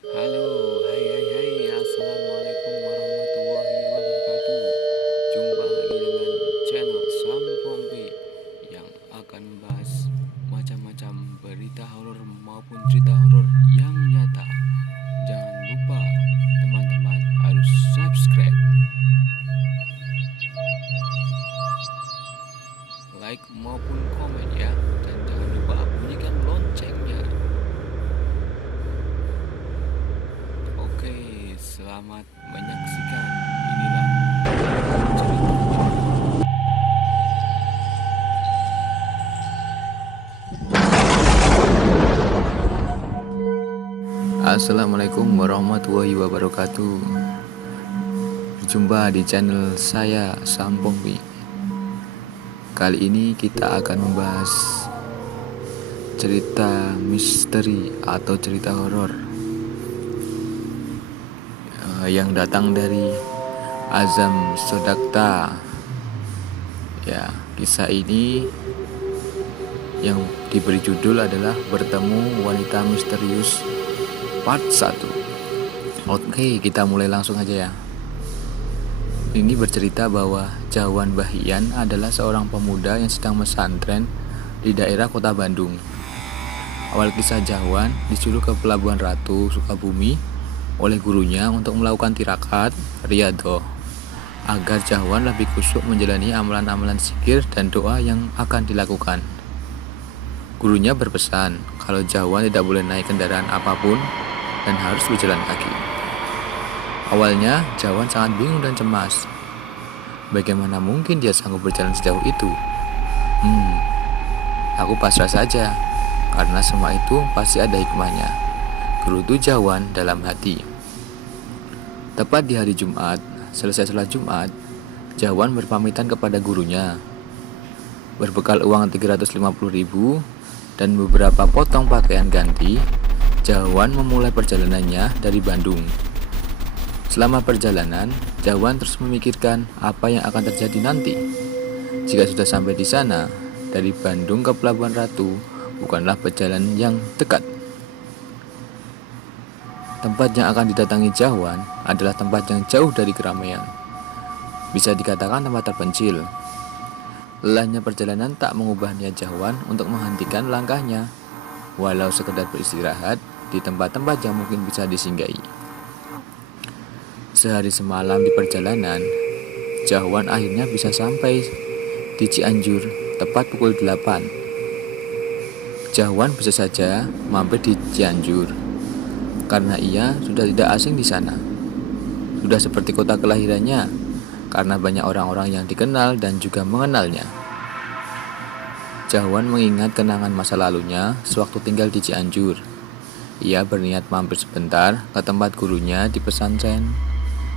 Halo, hai hai hai, assalamualaikum warahmatullahi wabarakatuh. Jumpa lagi dengan channel Sampompi yang akan membahas macam-macam berita horor maupun cerita horor yang nyata. Jangan lupa teman-teman harus subscribe, like maupun komen ya, dan jangan lupa bunyikan loncengnya. Oke, selamat menyaksikan. Inilah cerita. Assalamualaikum warahmatullahi wabarakatuh. Berjumpa di channel saya Sampompi. Kali ini kita akan membahas cerita misteri atau cerita horor yang datang dari Azam Sodakta. Ya, kisah ini yang diberi judul adalah Bertemu Wanita Misterius Part 1. Oke, kita mulai langsung aja ya. Ini bercerita bahwa Jawan Bahian adalah seorang pemuda yang sedang pesantren di daerah kota Bandung. Awal kisah Jawan disuruh ke Pelabuhan Ratu Sukabumi oleh gurunya untuk melakukan tirakat riyadhah agar Jawan lebih khusyuk menjalani amalan-amalan zikir dan doa yang akan dilakukan. Gurunya berpesan kalau Jawan tidak boleh naik kendaraan apapun dan harus berjalan kaki. Awalnya Jawan sangat bingung dan cemas. Bagaimana mungkin dia sanggup berjalan sejauh itu? Aku pasrah saja, karena semua itu pasti ada hikmahnya, gerutu Jawan dalam hati. Tepat di hari Jumat, selesai sholat Jumat, Jawan berpamitan kepada gurunya. Berbekal uang 350.000 dan beberapa potong pakaian ganti, Jawan memulai perjalanannya dari Bandung. Selama perjalanan, Jawan terus memikirkan apa yang akan terjadi nanti. Jika sudah sampai di sana, dari Bandung ke Pelabuhan Ratu bukanlah perjalanan yang dekat. Tempat yang akan didatangi Jawan adalah tempat yang jauh dari keramaian. Bisa dikatakan tempat terpencil. Lelahnya perjalanan tak mengubah niat Jawan untuk menghentikan langkahnya, walau sekedar beristirahat di tempat-tempat yang mungkin bisa disinggahi. Sehari semalam di perjalanan, Jawan akhirnya bisa sampai di Cianjur tepat pukul 8. Jawan bisa saja mampir di Cianjur karena ia sudah tidak asing di sana. Sudah seperti kota kelahirannya karena banyak orang-orang yang dikenal dan juga mengenalnya. Jawan mengingat kenangan masa lalunya sewaktu tinggal di Cianjur. Ia berniat mampir sebentar ke tempat gurunya di pesantren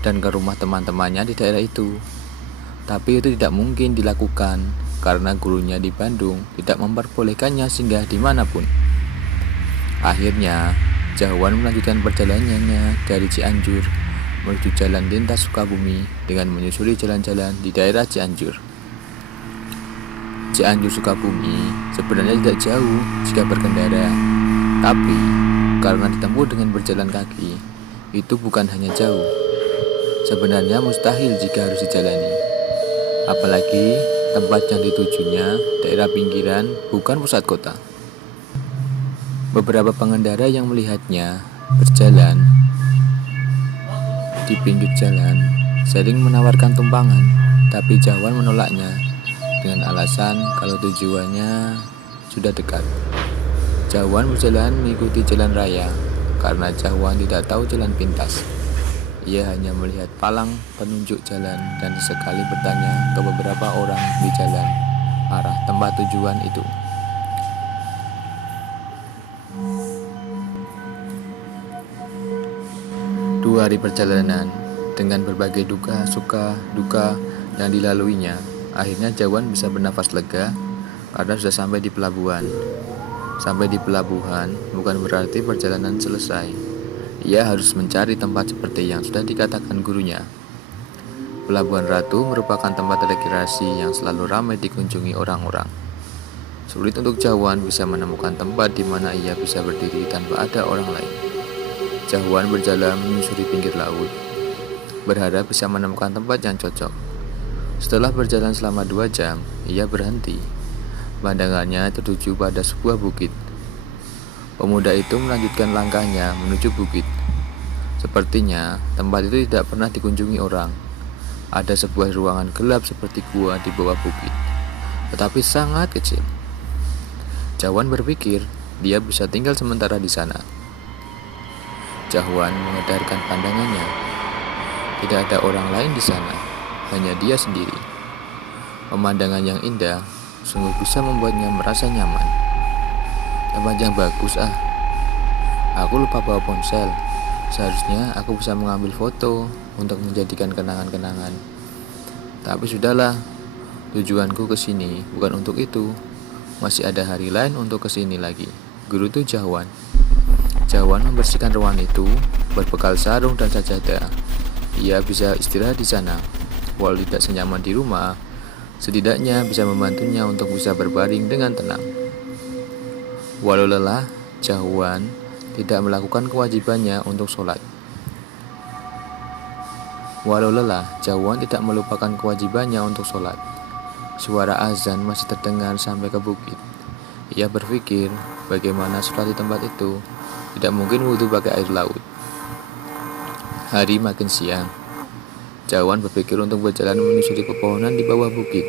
dan ke rumah teman-temannya di daerah itu. Tapi itu tidak mungkin dilakukan karena gurunya di Bandung tidak memperbolehkannya singgah dimanapun. Akhirnya, Jawan melanjutkan perjalanannya dari Cianjur menuju jalan lintas Sukabumi dengan menyusuri jalan-jalan di daerah Cianjur. Cianjur Sukabumi sebenarnya tidak jauh jika berkendara, tapi karena ditempuh dengan berjalan kaki, itu bukan hanya jauh, sebenarnya mustahil jika harus dijalani. Apalagi tempat yang ditujunya daerah pinggiran, bukan pusat kota. Beberapa pengendara yang melihatnya berjalan di pinggir jalan sering menawarkan tumpangan, tapi Jawan menolaknya dengan alasan kalau tujuannya sudah dekat. Jawan berjalan mengikuti jalan raya karena Jawan tidak tahu jalan pintas. Ia hanya melihat palang penunjuk jalan dan sesekali bertanya ke beberapa orang di jalan arah tempat tujuan itu. 2 hari perjalanan dengan berbagai duka, suka, duka yang dilaluinya, akhirnya Jawan bisa bernafas lega karena sudah sampai di pelabuhan. Sampai di pelabuhan bukan berarti perjalanan selesai. Ia harus mencari tempat seperti yang sudah dikatakan gurunya. Pelabuhan Ratu merupakan tempat rekreasi yang selalu ramai dikunjungi orang-orang. Sulit untuk Jawan bisa menemukan tempat di mana ia bisa berdiri tanpa ada orang lain. Jahuan berjalan menyusuri pinggir laut, berharap bisa menemukan tempat yang cocok. Setelah berjalan selama 2 jam, ia berhenti. Pandangannya tertuju pada sebuah bukit. Pemuda itu melanjutkan langkahnya menuju bukit. Sepertinya tempat itu tidak pernah dikunjungi orang. Ada sebuah ruangan gelap seperti gua di bawah bukit, tetapi sangat kecil. Jahuan berpikir dia bisa tinggal sementara di sana. Jahuan mengedarkan pandangannya. Tidak ada orang lain di sana, hanya dia sendiri. Pemandangan yang indah sungguh bisa membuatnya merasa nyaman. Tempat yang bagus Aku lupa bawa ponsel. Seharusnya aku bisa mengambil foto untuk menjadikan kenangan-kenangan. Tapi sudahlah, tujuanku ke sini bukan untuk itu. Masih ada hari lain untuk ke sini lagi. Guru itu Jahuan. Jahuan membersihkan ruangan itu, berbekal sarung dan sajadah. Ia bisa istirahat di sana. Walau tidak senyaman di rumah, setidaknya bisa membantunya untuk bisa berbaring dengan tenang. Walau lelah, Jahuan tidak melakukan kewajibannya untuk sholat. Suara azan masih terdengar sampai ke bukit. Ia berpikir, bagaimana sholat di tempat itu? Tidak mungkin wudhu pakai air laut. Hari makin siang. Jahuan berpikir untuk berjalan menyusuri pepohonan di bawah bukit.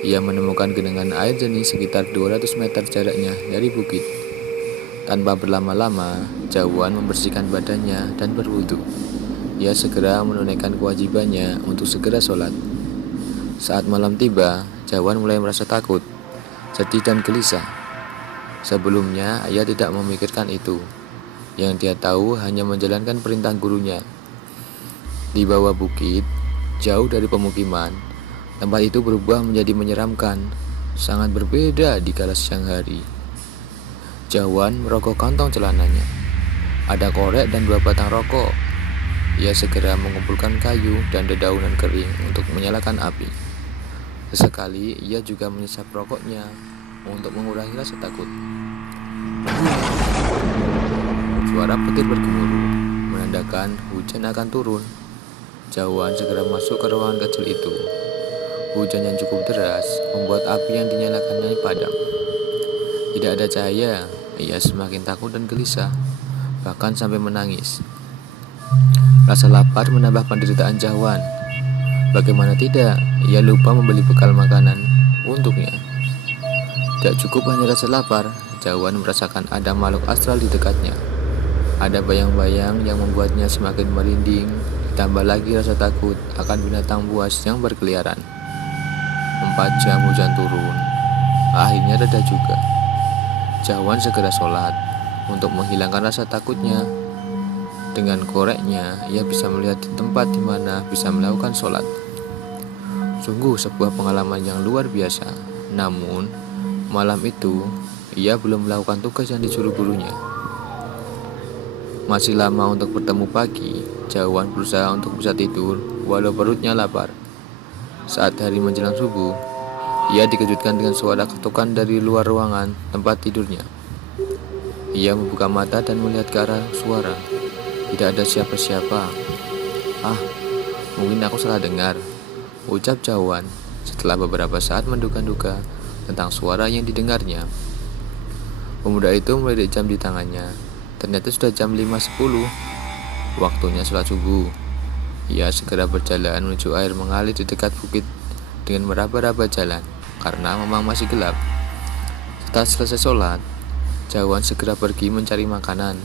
Ia menemukan genangan air jernih sekitar 200 meter jaraknya dari bukit. Tanpa berlama-lama, Jahuan membersihkan badannya dan berwudu. Ia segera menunaikan kewajibannya untuk segera sholat. Saat malam tiba, Jahuan mulai merasa takut, sedih dan gelisah. Sebelumnya, ia tidak memikirkan itu. Yang dia tahu hanya menjalankan perintah gurunya. Di bawah bukit, jauh dari pemukiman, tempat itu berubah menjadi menyeramkan, sangat berbeda di kala siang hari. Jahuan merogoh kantong celananya. Ada korek dan 2 batang rokok. Ia segera mengumpulkan kayu dan dedaunan kering untuk menyalakan api. Sesekali ia juga menyesap rokoknya untuk mengurangi rasa takut. Suara petir bergemuruh, menandakan hujan akan turun. Jahuan segera masuk ke ruangan kecil itu. Hujan yang cukup deras membuat api yang dinyalakannya padam. Tidak ada cahaya, ia semakin takut dan gelisah, bahkan sampai menangis. Rasa lapar menambah penderitaan Jahuan. Bagaimana tidak, ia lupa membeli bekal makanan untuknya. Tidak cukup hanya rasa lapar, Jahuan merasakan ada makhluk astral di dekatnya. Ada bayang-bayang yang membuatnya semakin merinding, ditambah lagi rasa takut akan binatang buas yang berkeliaran. 4 jam hujan turun, akhirnya reda juga. Jahuan segera sholat untuk menghilangkan rasa takutnya. Dengan koreknya, ia bisa melihat di tempat di mana bisa melakukan sholat. Sungguh sebuah pengalaman yang luar biasa. Namun, malam itu, ia belum melakukan tugas yang disuruh gurunya. Masih lama untuk bertemu pagi, Jahuan berusaha untuk bisa tidur walau perutnya lapar. Saat hari menjelang subuh, ia dikejutkan dengan suara ketukan dari luar ruangan tempat tidurnya. Ia membuka mata dan melihat ke arah suara. Tidak ada siapa-siapa. Mungkin aku salah dengar, ucap Jahuan setelah beberapa saat menduga-duga tentang suara yang didengarnya. Pemuda itu melirik jam di tangannya. Ternyata sudah jam 5.10. Waktunya sholat subuh. Ia segera berjalan menuju air mengalir di dekat bukit dengan meraba-raba jalan, karena memang masih gelap. Setelah selesai sholat, Jahuan segera pergi mencari makanan.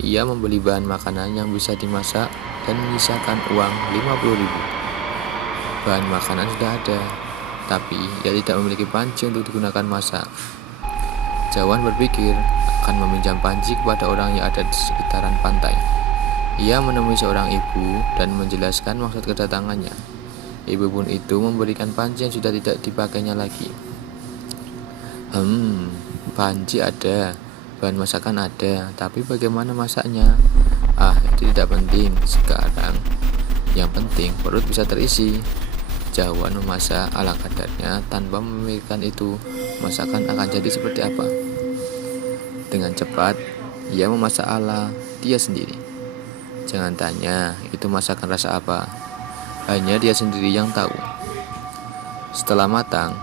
Ia membeli bahan makanan yang bisa dimasak dan menyisakan uang 50.000. Bahan makanan sudah ada, tapi ia tidak memiliki panci untuk digunakan masak. Jahuan berpikir akan meminjam panci kepada orang yang ada di sekitaran pantai. Ia menemui seorang ibu dan menjelaskan maksud kedatangannya. Ibu pun itu memberikan panci yang sudah tidak dipakainya lagi. Panci ada, bahan masakan ada, tapi bagaimana masaknya? Itu tidak penting sekarang. Yang penting perut bisa terisi. Jahuan memasak ala kadarnya tanpa memikirkan itu masakan akan jadi seperti apa. Dengan cepat, ia memasak ala dia sendiri. Jangan tanya itu masakan rasa apa, hanya dia sendiri yang tahu. Setelah matang,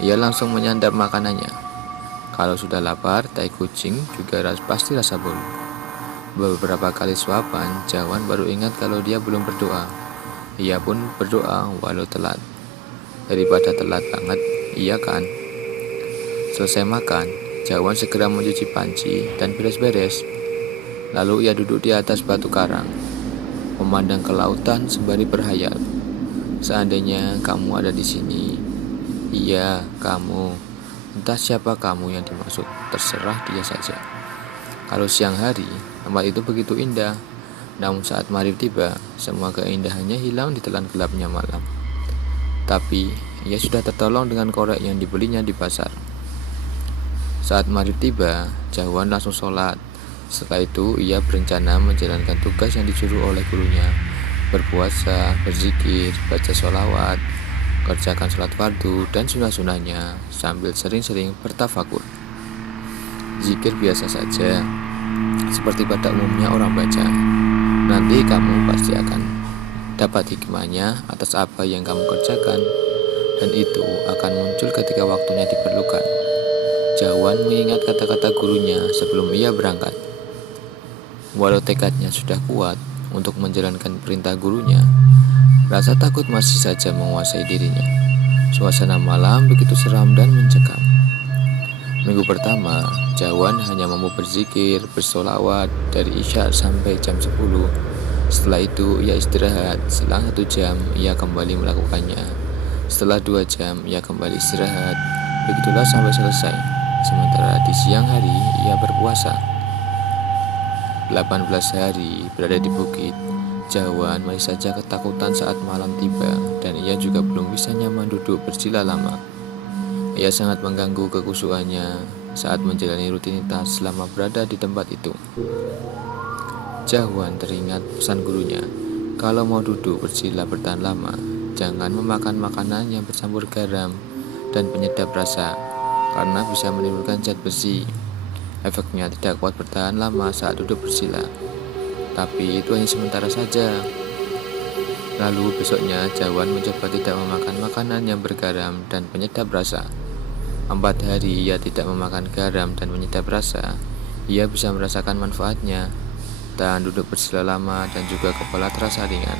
ia langsung menyantap makanannya. Kalau sudah lapar, tai kucing juga pasti rasa bolu. Beberapa kali suapan, Jawan baru ingat kalau dia belum berdoa. Ia pun berdoa walau telat. Daripada telat banget, iya kan? Selesai makan, Jawan segera mencuci panci dan beres-beres. Lalu ia duduk di atas batu karang, memandang ke lautan sembari berhayal. Seandainya kamu ada di sini, iya kamu, entah siapa kamu yang dimaksud, terserah dia saja. Kalau siang hari, tempat itu begitu indah. Namun saat maghrib tiba, semua keindahannya hilang ditelan gelapnya malam. Tapi ia sudah tertolong dengan korek yang dibelinya di pasar. Saat maghrib tiba, Jawan langsung sholat. Setelah itu ia berencana menjalankan tugas yang disuruh oleh gurunya, berpuasa, berzikir, baca sholawat, kerjakan sholat fardu dan sunah-sunahnya, sambil sering-sering bertafakur. Zikir biasa saja, seperti pada umumnya orang baca. Nanti kamu pasti akan dapat hikmahnya atas apa yang kamu kerjakan, dan itu akan muncul ketika waktunya diperlukan. Jawan mengingat kata-kata gurunya sebelum ia berangkat. Walau tekadnya sudah kuat untuk menjalankan perintah gurunya, rasa takut masih saja menguasai dirinya. Suasana malam begitu seram dan mencekam. Minggu pertama, Jawan hanya mampu berzikir, bersolawat dari isya sampai jam 10. Setelah itu ia istirahat. Selang 1 jam ia kembali melakukannya. Setelah 2 jam ia kembali istirahat. Begitulah sampai selesai. Sementara di siang hari ia berpuasa. 18 hari berada di bukit, Jawan masih saja ketakutan saat malam tiba, dan ia juga belum bisa nyaman duduk bersila lama. Ia sangat mengganggu kekhusyuannya saat menjalani rutinitas selama berada di tempat itu. Jawan teringat pesan gurunya, kalau mau duduk bersila bertahan lama, jangan memakan makanan yang bercampur garam dan penyedap rasa, karena bisa menimbulkan zat besi. Efeknya tidak kuat bertahan lama saat duduk bersila, tapi itu hanya sementara saja. Lalu besoknya Jawan mencoba tidak memakan makanan yang bergaram dan penyedap rasa. 4 hari ia tidak memakan garam dan penyedap rasa. Ia bisa merasakan manfaatnya, tahan duduk bersila lama dan juga kepala terasa ringan.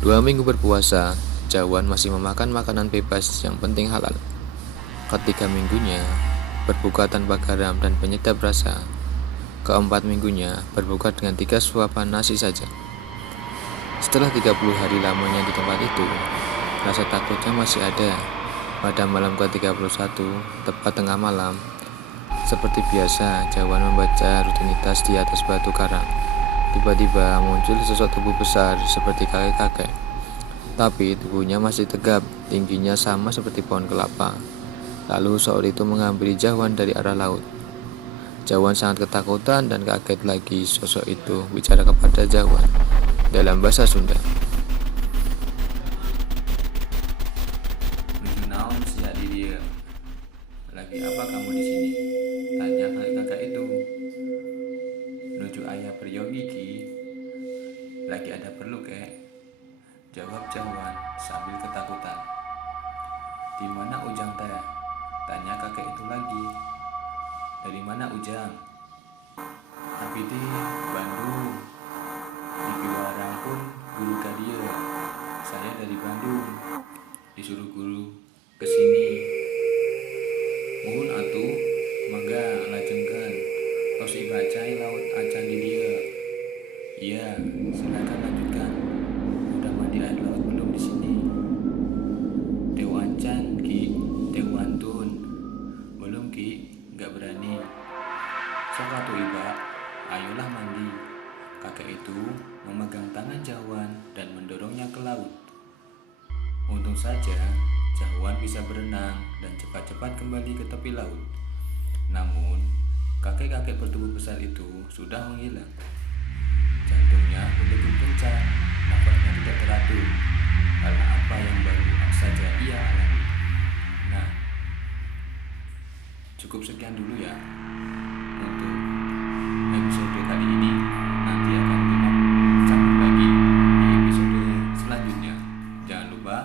2 minggu berpuasa, Jawan masih memakan makanan bebas yang penting halal. Ketiga minggunya berbuka tanpa garam dan penyedap rasa. Keempat minggunya berbuka dengan 3 suapan nasi saja. Setelah 30 hari lamanya di tempat itu, rasa takutnya masih ada. Pada malam ke-31, tepat tengah malam, seperti biasa, Jawan membaca rutinitas di atas batu karang. Tiba-tiba muncul sosok tubuh besar seperti kakek-kakek. Tapi tubuhnya masih tegap, tingginya sama seperti pohon kelapa. Lalu sosok itu menghampiri Jawan dari arah laut. Jawan sangat ketakutan dan kaget lagi. Sosok itu bicara kepada Jawan dalam bahasa Sunda. Nuju naon sia di dieu? Lagi apa kamu di sini? Tanya kakak itu. Nuju ayah peryogi ki. Lagi ada perlu kek? Jawab Jawan sambil ketakutan. Di mana Ujang teh? Tanya kakek itu lagi. Dari mana Ujang? Tapi di Bandung. Di Pilarang pun guru kadia. Saya dari Bandung. Disuruh guru kesini. Mohon atuh, mangga lajengkeun. Tos ibacai laut acan di dia. Iya, silakan lanjutkan. Udah mandi air laut belum di sini? Dewancan ki, Dewantun. Belum ki, nggak berani. Sok atuh iba, ayolah mandi. Kakek itu memegang tangan Jawan dan mendorongnya ke laut. Untung saja Jawan bisa berenang dan cepat-cepat kembali ke tepi laut. Namun, kakek-kakek bertubuh besar itu sudah menghilang. Jantungnya berdegup kencang, nafasnya tidak teratur. Hal apa yang baru saja ia alami. Nah, cukup sekian dulu ya untuk episode kali ini. Nanti akan kita sambung lagi di episode selanjutnya. Jangan lupa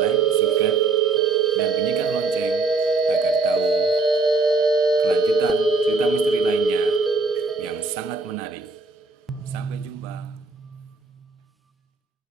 like, subscribe, dan bunyikan lonceng agar tahu kelanjutan cerita misteri lainnya yang sangat menarik. Sampai jumpa.